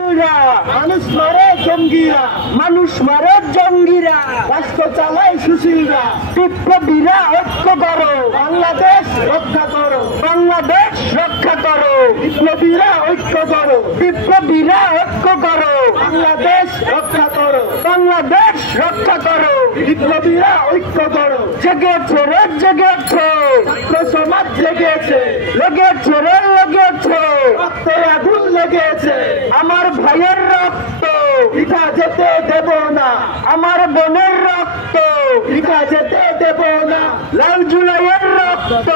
মানুষ মারে জঙ্গিরা, মানুষ মারে জঙ্গিরা, রাষ্ট্র চালায় সুশীলরা। বিপ্লবীরা ঐক্য করো, বাংলাদেশ রক্ষা করো, বাংলাদেশ রক্ষা করো, বিপ্লবীরা ঐক্য করো, বিপ্লবীরা ঐক্য করো, বাংলাদেশ রক্ষা করো, বাংলাদেশ রক্ষা করো, বিপ্লবীরা ঐক্য করো। জেগেছে রে জেগেছে, ছাত্র সমাজ জেগেছে, লেগেছে রে লেগেছে, রক্তে আগুন লেগেছে। আমার ভাইয়ের রক্ত বৃথা যেতে দেব না, আমার বোনের রক্ত, বৃথা যেতে দেব না, লাল জুলাইয়ের রক্ত,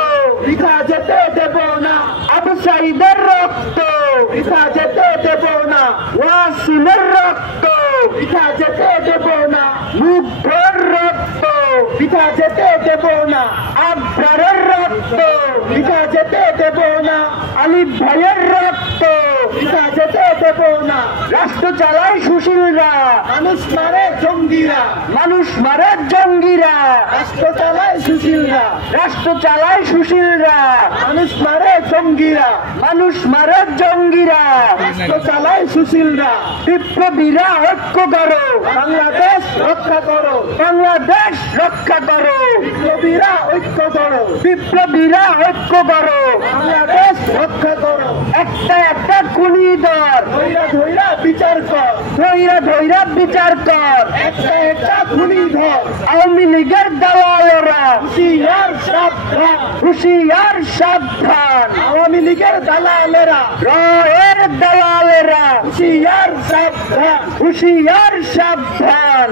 বৃথা যেতে দেব না, আবু সাইদের রক্ত, বৃথা যেতে দেব না, ওয়াসিমের রক্ত, বৃথা যেতে দেব না, মুগ্ধর রক্ত, বৃথা যেতে দেব না, আবরারের রক্ত, বৃথা যেতে দেব না, আলিফ ভাইয়ের রক্ত, বৃথা যেতে দেব না। রাষ্ট্র চালায় সুশীলরা, মানুষ মারে জঙ্গিরা, মানুষ মারে জঙ্গিরা, রাষ্ট্র চালায় সুশীলরা, রাষ্ট্র চালায় সুশীলরা, মানুষ মারে জঙ্গিরা, মানুষ মারে জঙ্গিরা, রাষ্ট্র চালায় সুশীলরা। বিপ্লবীরা ঐক্য করো, বাংলাদেশ রক্ষা করো, বাংলাদেশ রক্ষা করো, বিপ্লবীরা ঐক্য করো, বিপ্লবীরা ঐক্য করো, বাংলাদেশ রক্ষা করো। একটা একটা খুনি দর, ধৈরা ধৈরা বিচার কর, ধৈরা ধৈরা বিচার কর, একটা একটা খুনি ধর, আওয়ামী লীগের দালালেরা হুশিয়ার সাবধান, হুশিয়ার সাবধান, আওয়ামী লীগের দালালেরা রয়ের দালালেরা হুশিয়ার সাবধান, হুশিয়ার সাবধান,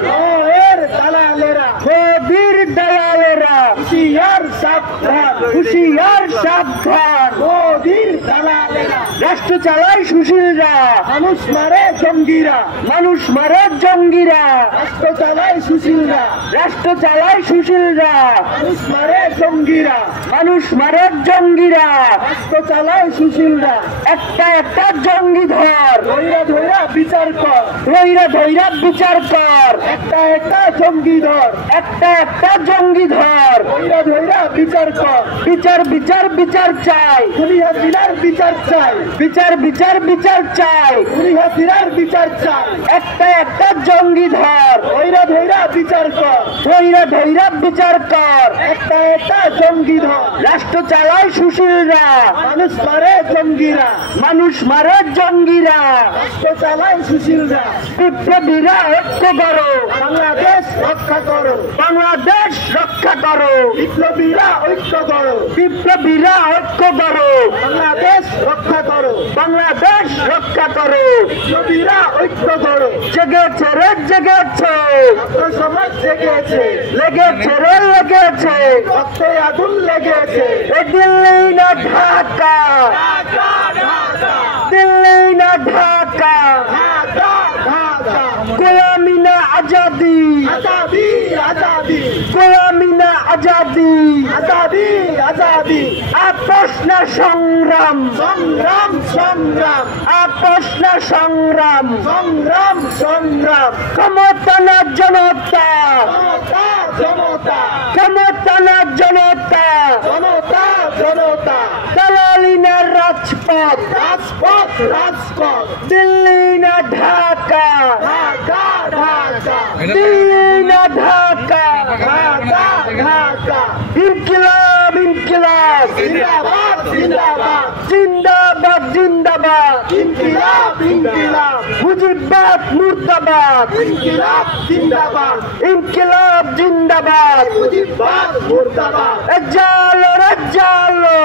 এর দালালেরা মোদির দালালেরা হুশিয়ার সাবধান, হুশিয়ার সাবধান, মোদির দালালেরা রাষ্ট্র চালায় সুশীলরা, মানুষ মারে জঙ্গিরা, মানুষ মারে জঙ্গিরা, রাষ্ট্র চালায় সুশীলরা, রাষ্ট্র চালায় সুশীলরা, মানুষ মারে জঙ্গিরা, মানুষ মারে জঙ্গিরা, রাষ্ট্র চালায় সুশীলরা। একটা একটা জঙ্গি ধর, ধৈরা ধৈরা বিচার কর, ধৈরা ধৈরা বিচার কর, একটা একটা জঙ্গি ধর, একটা একটা জঙ্গি ধর, ধৈরা ধৈরা বিচার কর। বিচার বিচার বিচার চাই, খুনি হাসিনার বিচার চাই, বিচার বিচার বিচার চাই, খুনি হাসিনার বিচার চাই, একটা একটা জঙ্গি ধর, ধৈরা ধৈরা বিচার কর, ধৈরা ধৈরা বিচার কর, একটা একটা জঙ্গি ধর। রাষ্ট্র চালায় সুশীলরা, মানুষ মারে জঙ্গিরা, মানুষ মারে জঙ্গিরা, রাষ্ট্র চালায় সুশীলরা। বিপ্লবীরা ঐক্য করো, বাংলাদেশ রক্ষা করো, বাংলাদেশ রক্ষা করো, বিপ্লবীরা ঐক্য করো, বিপ্লবীরা ঐক্য করো, বাংলাদেশ রক্ষা করো, বাংলাদেশ রক্ষা করো, বিপ্লবীরা ঐক্য করো। জেগেছে রে জেগেছে, ছাত্র সমাজ জেগেছে, লেগেছে রে লেগেছে, রক্তে আগুন লেগেছে। এ দিল্লি না ঢাকা, ঢাকা ঢাকা দিল্লি না ঢাকা, ঢাকা ঢাকা, গোলামি না আজাদি, আজাদি আজাদি, গোলামি না আজাদি, আজাদি আজাদি, আপোষ না সংগ্রাম, সংগ্রাম সংগ্রাম, আপোষ না সংগ্রাম, সংগ্রাম সংগ্রাম, ক্ষমতা না জনতা, জনতা জনতা, ক্ষমতা না জনতা, জনতা জনতা, দালালি না রাজপথ, রাজপথ রাজপথ, দিল্লি না ঢাকা, ঢাকা ঢাকা, দিল্লি না ঢাকা, ঢাকা ঢাকা, ইনকিলাব ইনকিলাব, জিন্দাবাদ জিন্দাবাদ, জিন্দাবাদ জিন্দাবাদ, ইনকিলাব ইনকিলাব, মুজিবাদ মুর্দাবাদ, ইনকিলাব জিন্দাবাদ, ইনকিলাব জিন্দাবাদ, মুজিবাদ মুর্দাবাদ। এ জালো রে জালো,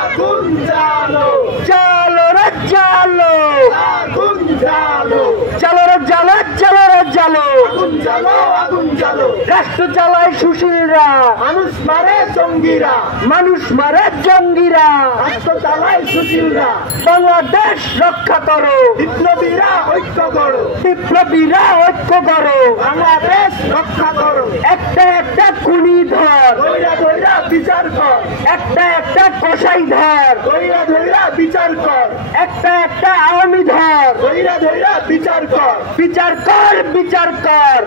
আগুন জ্বালো, জালো রে জালো, আগুন জ্বালো, জালো রে জালো, জালো রে জালো, আগুন জ্বালো, আগুন জ্বালো। রাষ্ট্র চালায় সুশীলরা, মানুষ মারে জঙ্গিরা, মানুষ মারে জঙ্গিরা, রাষ্ট্র চালায় সুশীলরা। বাংলাদেশ রক্ষা করো, বিপ্লবীরা ঐক্য করো, বিপ্লবীরা ঐক্য করো, বাংলাদেশ রক্ষা করো। একটা একটা খুনি ধর, ধৈরা ধৈরা বিচার কর, একটা একটা কসাই ধর, ধৈরা ধৈরা বিচার কর, একটা একটা আওয়ামী ধর, ধৈরা ধৈরা বিচার কর, বিচার কর বিচার কর,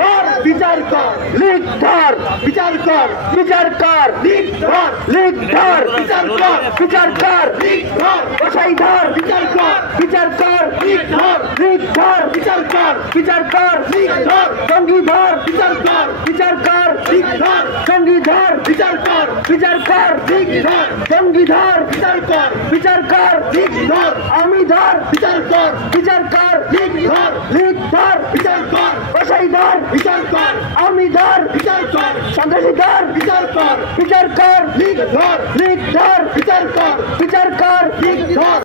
কর বিচার কর। কর লিগ ধর বিচার কর বিচার কর লিগ ধর লিগ ধর বিচার কর বিচার কর লিগ ধর কসাই ধর বিচার কর বিচার কর লিগ ধর লিগ ধর বিচার কর বিচার কর লিগ ধর সঙ্গী ধর বিচার কর বিচার কর লিগ ধর সঙ্গী ধর বিচার কর বিচার কর লিগ ধর সঙ্গী ধর বিচার কর বিচার কর লিগ ধর আমি ধর বিচার কর বিচার কর লিগ ধর লিগ ধর বিচার কর কসাই ধর বিচার কর আমি ধর বিচার কর সন্ত্রাসী ধর বিচার কর বিচার কর লিগ ধর লিগ ধর বিচার কর বিচার কর লিগ ধর